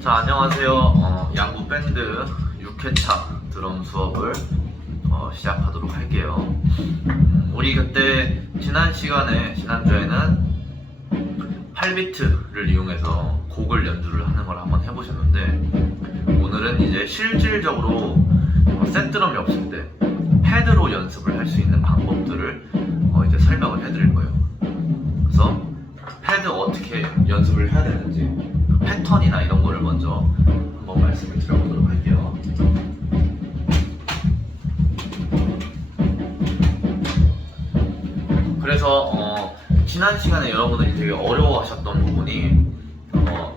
자, 안녕하세요. 양구 밴드 6회차 드럼 수업을 시작하도록 할게요. 우리 그때 지난주에는 8비트를 이용해서 곡을 연주를 하는 걸 한번 해보셨는데, 오늘은 이제 실질적으로 셋드럼이 없을 때 패드로 연습을 할 수 있는 방법들을 이제 설명을 해드릴 거예요. 그래서 패드 어떻게 연습을 해야 되는지 패턴이나 이런 거를 먼저 한번 말씀을 드려보도록 할게요. 그래서 지난 시간에 여러분들이 되게 어려워하셨던 부분이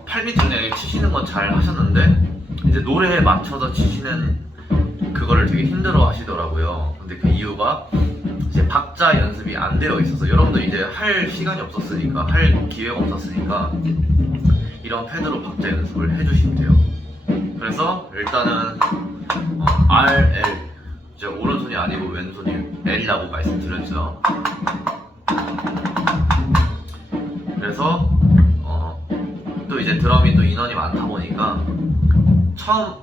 8비트 치시는 건 잘 하셨는데 이제 노래에 맞춰서 치시는 그거를 되게 힘들어 하시더라고요. 근데 그 이유가 이제 박자 연습이 안 되어 있어서, 여러분들 이제 할 시간이 없었으니까, 할 기회가 없었으니까 이런 패드로 박자 연습을 해주시면 돼요. 그래서 일단은 R, L, 이제 오른손이 아니고 왼손이 L라고 말씀드렸죠. 그래서 또 이제 드럼이 또 인원이 많다 보니까 처음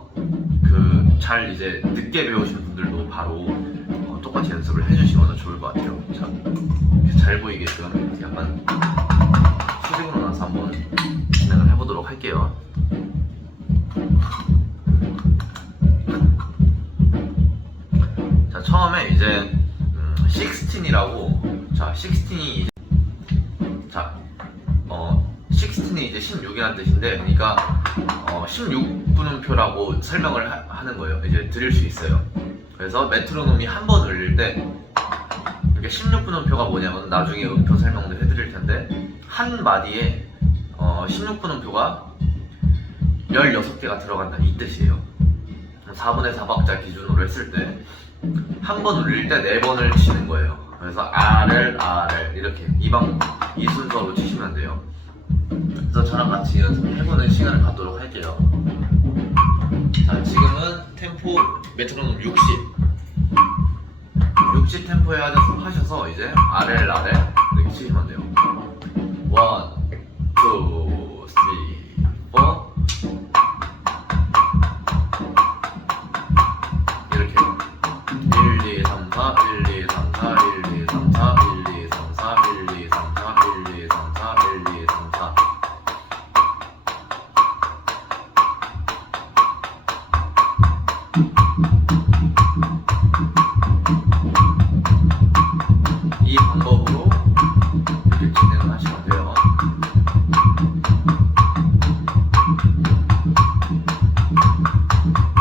잘 이제 늦게 배우시는 분들도 바로 똑같이 연습을 해주시면 좋을 것 같아요. 자, 잘 보이게끔 약간 수직으로 나서 한번 진행을 해보도록 할게요. 자, 처음에 이제 16이라고, 자, 16이 이제 16이라는 뜻인데, 그러니까 16분음표라고 설명을 하는 거예요. 이제 드릴 수 있어요. 그래서 메트로놈이 한 번 울릴 때, 이렇게 16분음표가 뭐냐면 나중에 음표 설명도 해드릴 텐데, 한 마디에 16분음표가 16개가 들어간다, 이 뜻이에요. 4분의 4박자 기준으로 했을 때 한 번 울릴 때 4번을 치는 거예요. 그래서 RL, RL 이렇게 이 순서로 치시면 돼요. 그래서 저랑 같이 연습해보는 시간을 갖도록 할게요. 자, 지금은 템포 메트로놈 60 템포에 하셔서 이제 RL, RL 이렇게 치시면 돼요. 1, 2, 3, 4 이렇게 1, 2, 3, 4, 1, 2, 3, 4, 1, 2, 3, 4, 1, 2, 3, 4, 1, 2, 3, 4, 1, 2, 3, 4, 1, 2, 3, 4. 이 방법으로 이렇게 진행을 하시면 돼요.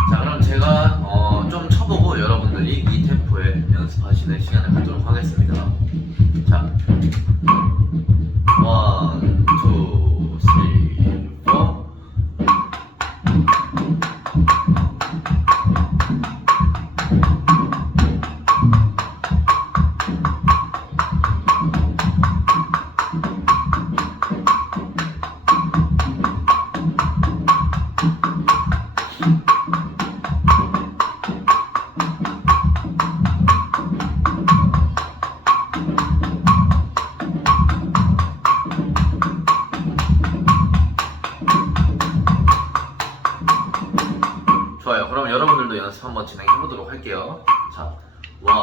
자, 그럼 제가 좀 쳐보고 여러분들이 이 템포에 연습하시는 시간을 갖도록 하겠습니다. 자, 1, 2, 3, 4. 좋아요. 그럼 여러분들도 연습 한번 진행해 보도록 할게요. 자, 1, 2,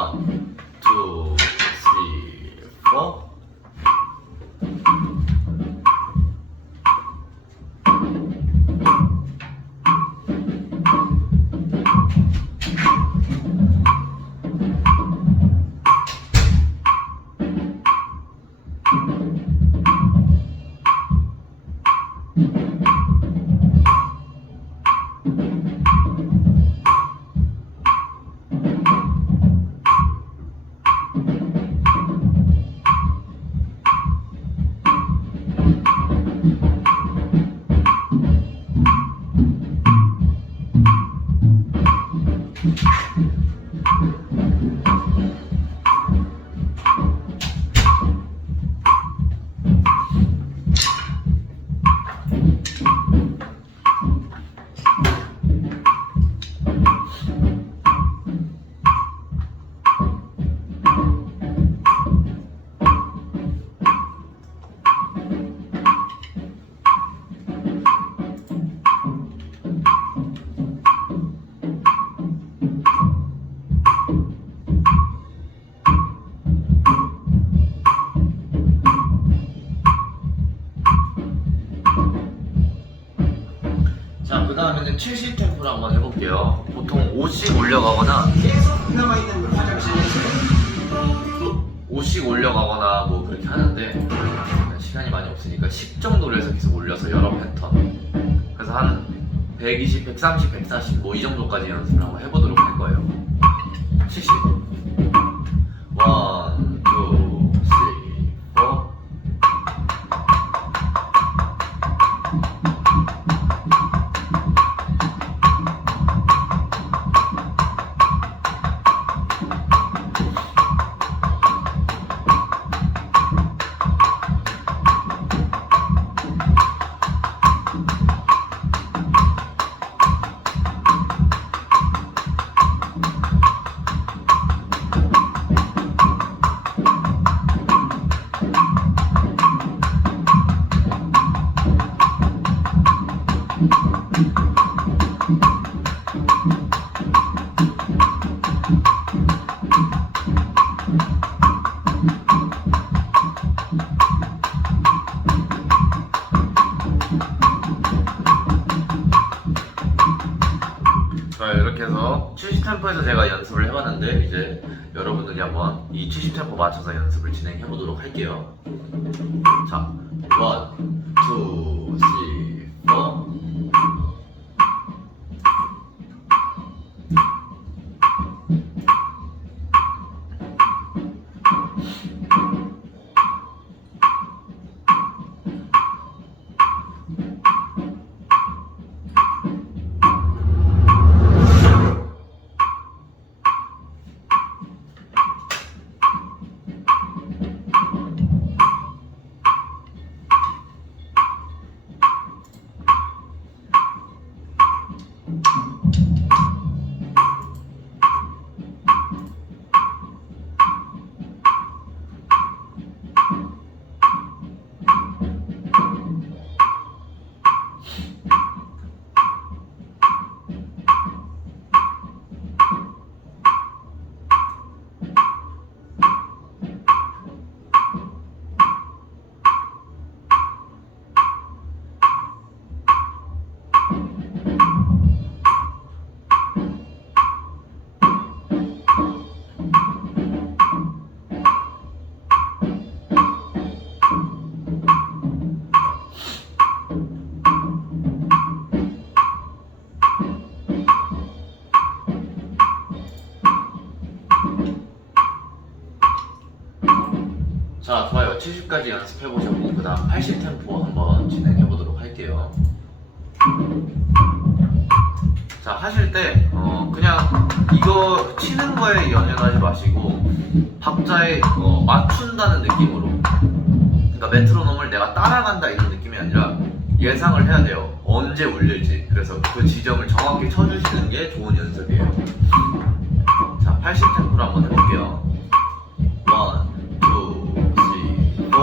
3, 4. 자, 그 다음에는 70 템포를 한번 해볼게요. 보통 5씩 올려가거나 계속 남아있는 화장실에서 5씩 올려가거나 뭐 그렇게 하는데 시간이 많이 없으니까 10 정도로 해서 계속 올려서 여러 패턴. 그래서 한 120, 130, 140 뭐 이 정도까지 연습을 한번 해보도록 할 거예요. 70. 1, 2, 3, 4. 자, 이렇게 해서 70 템포에서 제가 연습을 해봤는데 이제 여러분들이 한번 이 70 템포 맞춰서 연습을 진행해 보도록 할게요. 자, 1, 2, 3, 4. 자, 좋아요. 70까지 연습해보셨고 그 다음 80 템포 한번 진행해보도록 할게요. 자, 하실 때 그냥 이거 치는 거에 연연하지 마시고 박자에 맞춘다는 느낌으로, 그러니까 메트로놈을 내가 따라간다 이런 느낌이 아니라 예상을 해야 돼요. 언제 울릴지. 그래서 그 지점을 정확히 쳐주시는 게 좋은 연습이에요. 자, 80 템포로 한번 해볼게요. 1, 2, 3, 4.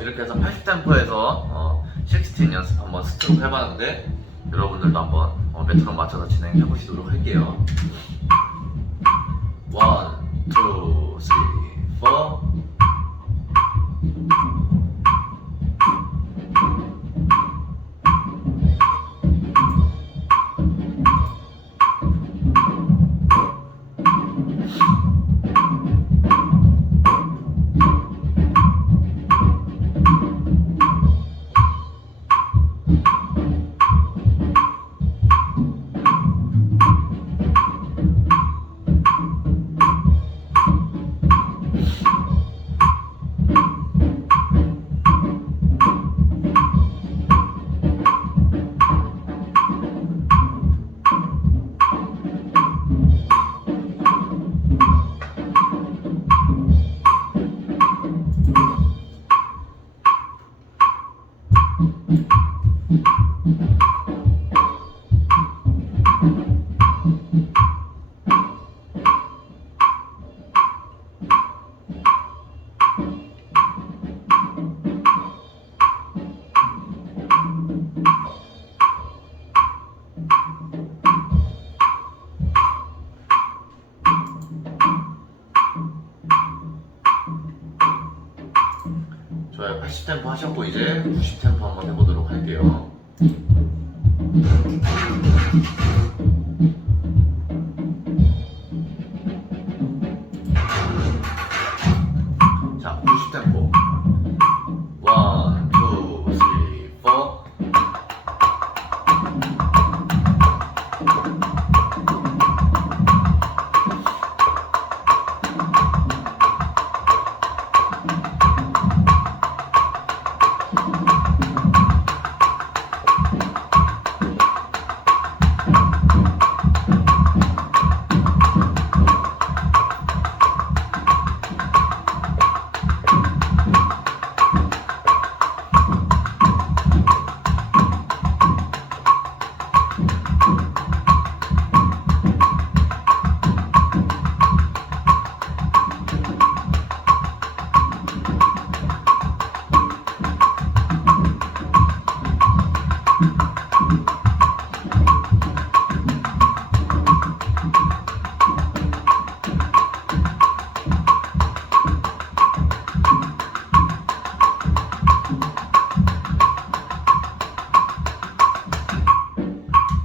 이렇게 해서 80템포에서 16 연습 한번 스트로크 해봤는데 여러분들도 한번 메트로 맞춰서 진행해 보시도록 할게요. 1, 2, 3, 4. 좋아요. 80템포 하셨고 이제 90템포 한번 해보도록 할게요. 자, 90템포 1, 2, 3, 4.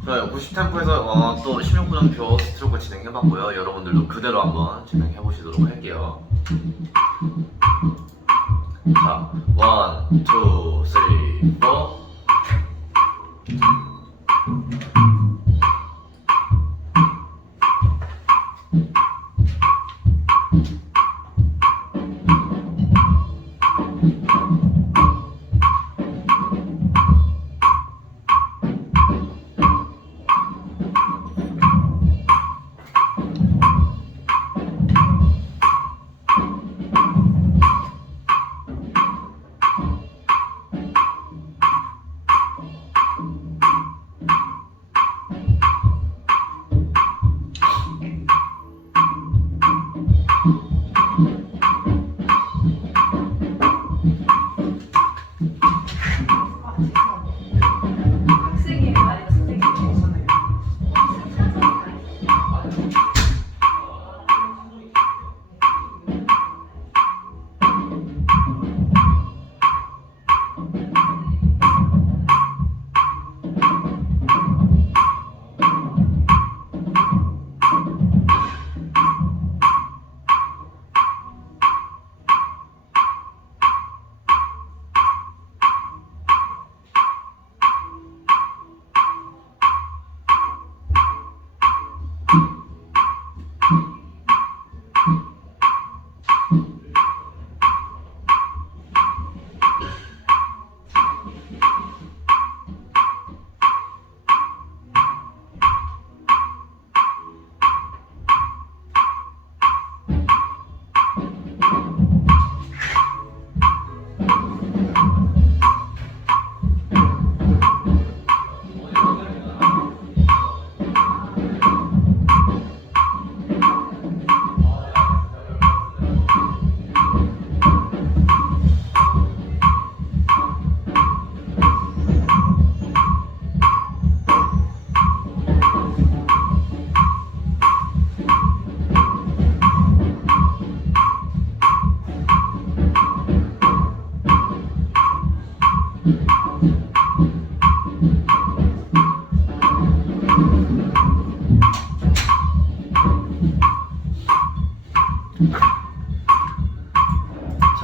좋아요. 90템포에서 또 16분음표 스트로크 진행해봤고요. 여러분들도 그대로 한번 진행해보시도록 할게요. 자, 1, 2, 3, 4. 학생이에요? 아니면 선생님이에요?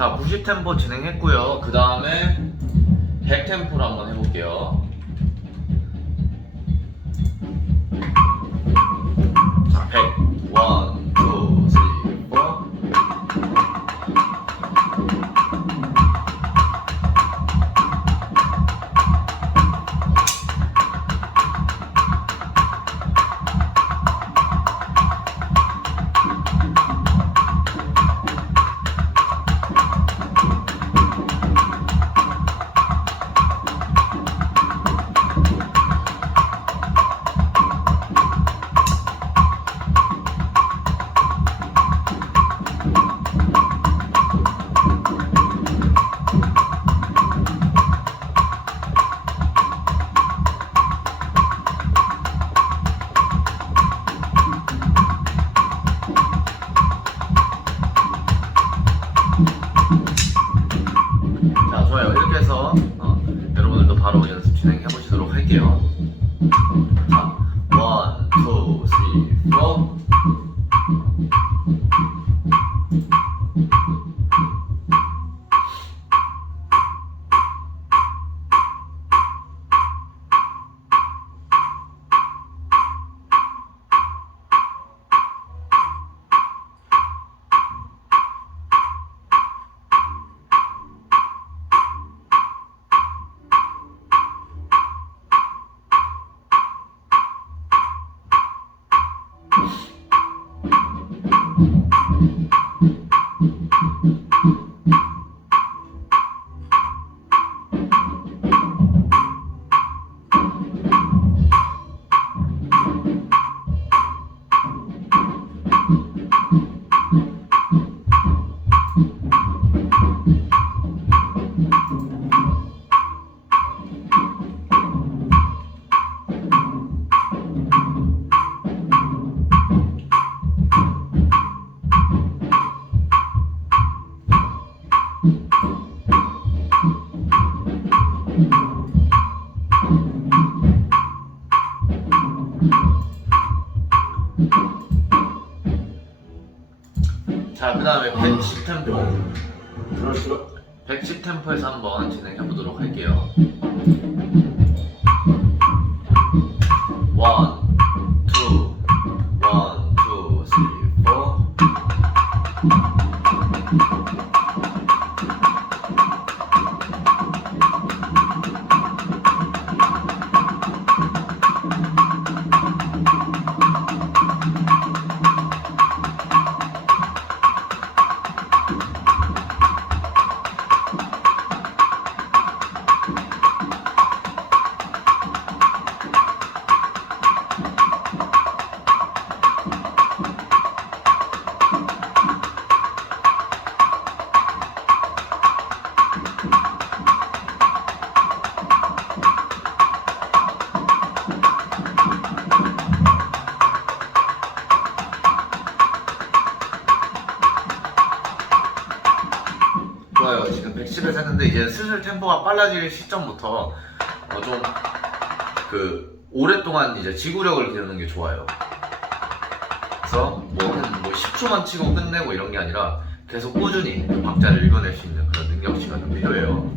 자, 90템포 진행했고요. 그 다음에 100템포로 한번 해볼게요. 자, 100. 1, 2, 3, 4. 자, 그 다음에 110 템포. 그럴수록 110 템포에서 한번 진행해 보도록 할게요. 1, 2, 1, 2, 3, 4. 좋아요. 지금 110에서 했는데 이제 슬슬 템포가 빨라질 시점부터 좀 오랫동안 이제 지구력을 기르는 게 좋아요. 그래서 뭐 10초만 치고 끝내고 이런 게 아니라 계속 꾸준히 그 박자를 읽어낼 수 있는 그런 능력치가 좀 필요해요.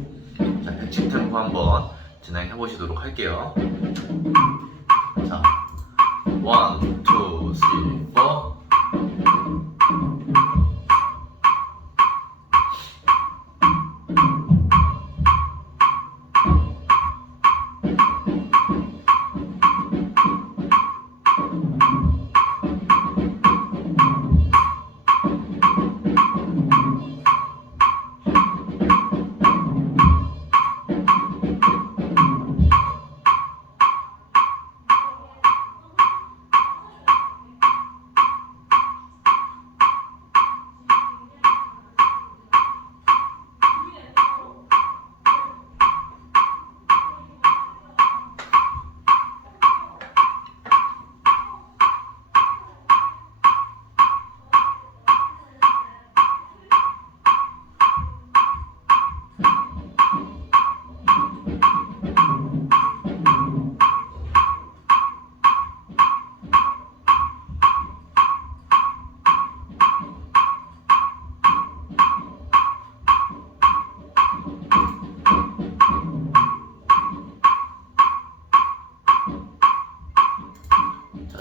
자, 110 템포 한번 진행해 보시도록 할게요. 자, 1, 2, 3, 4.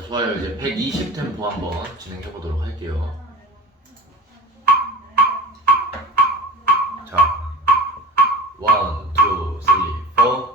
좋아요. 이제 120 템포 한번 진행해 보도록 할게요. 자, 1, 2, 3, 4.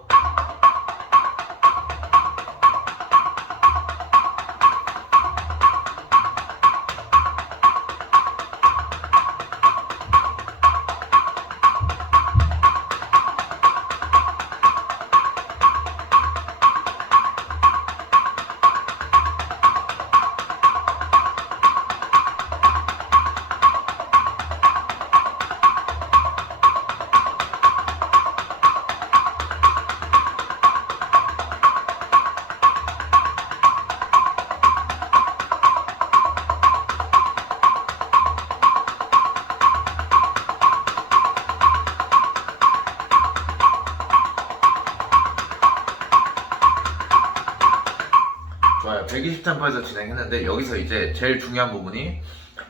좋아요. 120 템포에서 진행했는데 여기서 이제 제일 중요한 부분이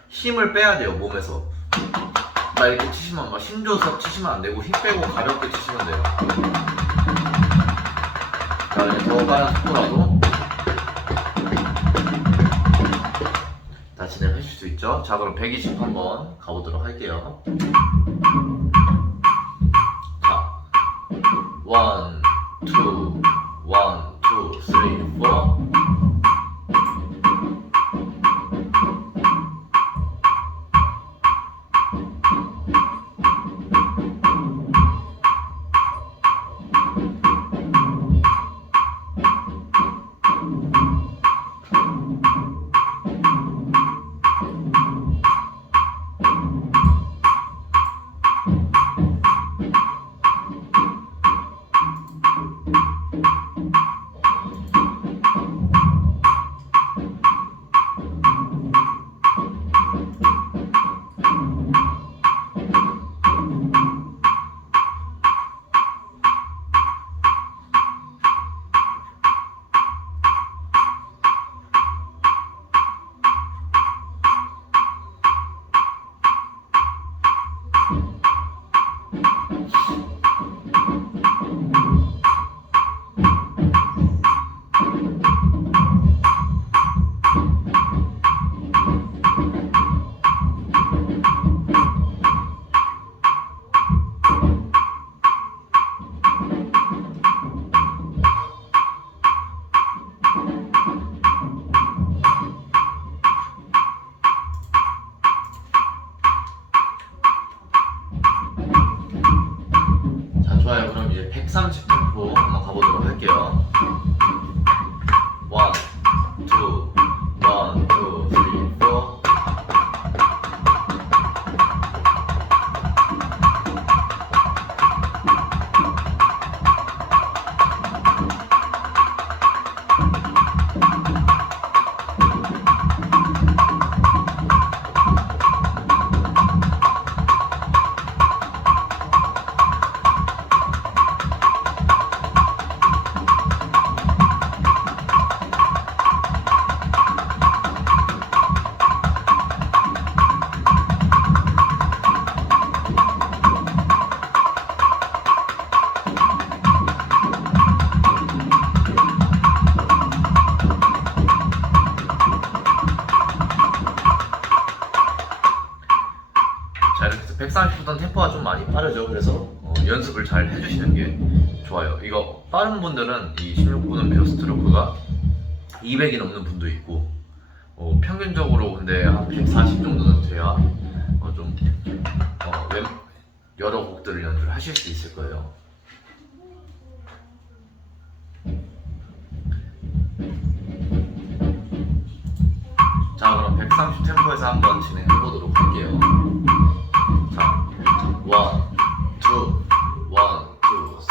힘을 빼야 돼요. 몸에서 막 이렇게 치시면 막 힘줘서 치시면 안 되고 힘 빼고 가볍게 치시면 돼요. 자, 이제 더 빠른 속도라도 다 진행하실 수 있죠. 자, 그럼 120 한번 가보도록 할게요. 자, 1, 2, 1, 2, 3, 4. 130 템포 한번 가보도록 할게요. 1, 2, 1, 2, 3, 4. 자, 이렇게 해서 130보다는 템포가 좀 많이 빠르죠. 그래서 연습을 잘 해주시는 게 좋아요. 이거 빠른 분들은 이 16분음표 스트로크가 200이 넘는 분도 있고 평균적으로 근데 한 140 정도는 돼야 좀 여러 곡들을 연주를 하실 수 있을 거예요. 자, 그럼 130 템포에서 한번 진행해 보도록 할게요. 자, 1, 2, 1, 2, 3, 4.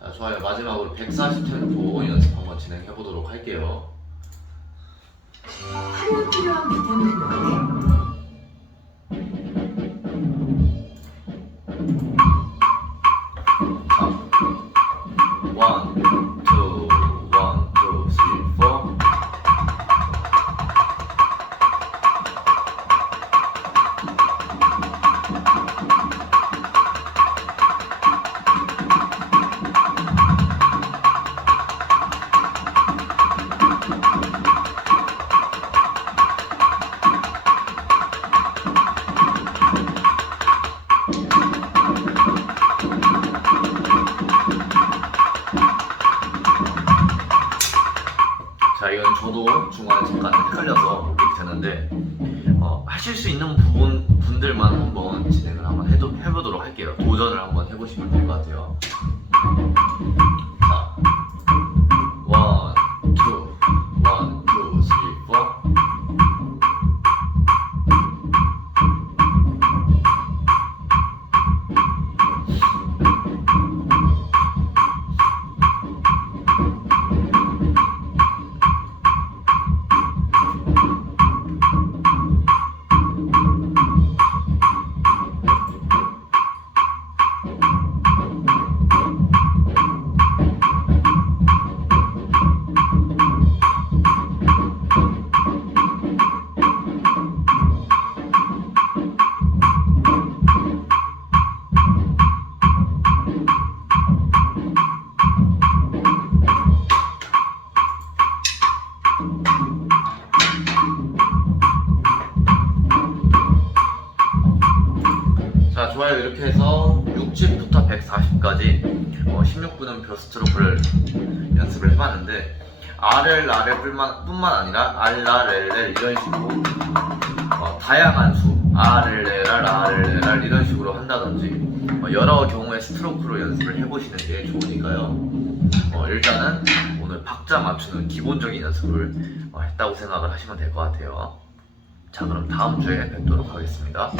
자, 좋아요. 마지막으로 140 템포 연습 한번 진행해 보도록 할게요. 활용 필요한 비타민은 자, 1, 2, 1, 2, 3, 4. 자, 이건 저도 중간에 잠깐 헷갈려서 이렇게 되는데 하실 수 있는 분들만 한번 진행을 한번 해보도록 할게요. 도전을 한번 해보시면 될 것 같아요. 자, 1, 2, 1, 2, 3, 4. 자, 좋아요. 이렇게 해서 60부터 140까지 16분음표 스트로크를 연습을 해봤는데 RL 뿐만 아니라 RRLL 이런 식으로 다양한 수 RLLR 이런 식으로 한다든지 여러 경우의 스트로크로 연습을 해보시는 게 좋으니까요. 일단은 오늘 박자 맞추는 기본적인 연습을 했다고 생각을 하시면 될 것 같아요. 자, 그럼 다음 주에 뵙도록 하겠습니다.